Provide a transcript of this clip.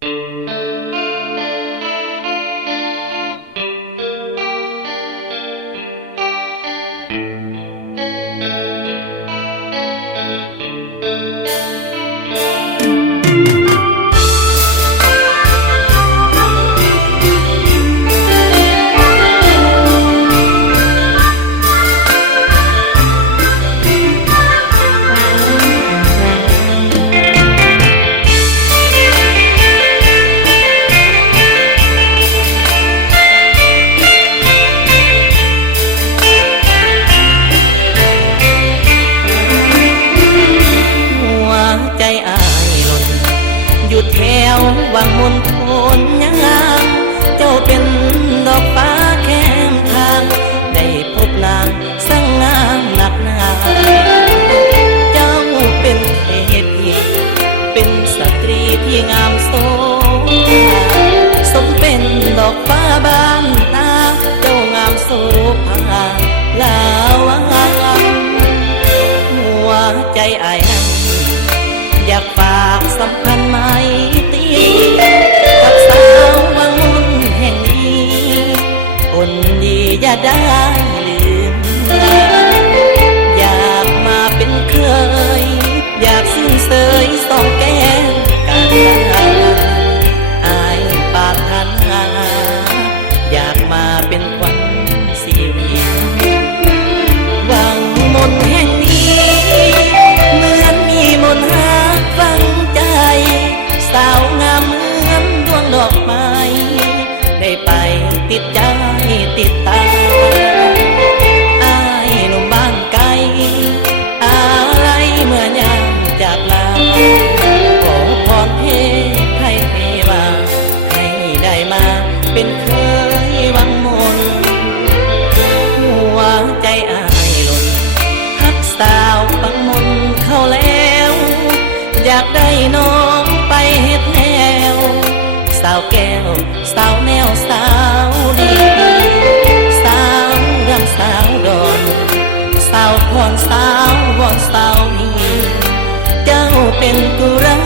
อยู่แถววังมนทนยามเจ้าเป็นดอกฟ้าแข้งทางได้พบนางสร้างงามหนักหนาเจ้าเป็นเทพีเป็นสตรีที่งามโสสมเป็นดอกฟ้าบานตาเจ้างามโสภาลาวหัวใจอ้ายนั้นอยากฝากสัมพันธ์ไมตรีกับสาววังมุนแห่งนี้คนดีอย่าได้ลืมอยากมาเป็นเคยอยากสิ้นเสยสองแก้มกันอายปากทันหาอยากมาเป็นควันชีวิตวังมนแห่งนี้เหมือนมีมนหาฟังใจสาวงามเหมือนดวงดอกไม้ได้ไปติดใจติดตาอ้ายหนุ่มบ้านไกลอะไรเมื่อยามจากลาขอพรเทพให้เทวาให้ได้มาเป็นเคยวังมนหัวใจอ้ายหล่นฮักสาววังมนเข้าแล้วอยากได้น้องไปเฮ็ดแนวสาวแก้วสาวแนวสาวดีสาวรำสาวดอนสาวพรสาววอนสาวนีเจ้าเป็นกุรัง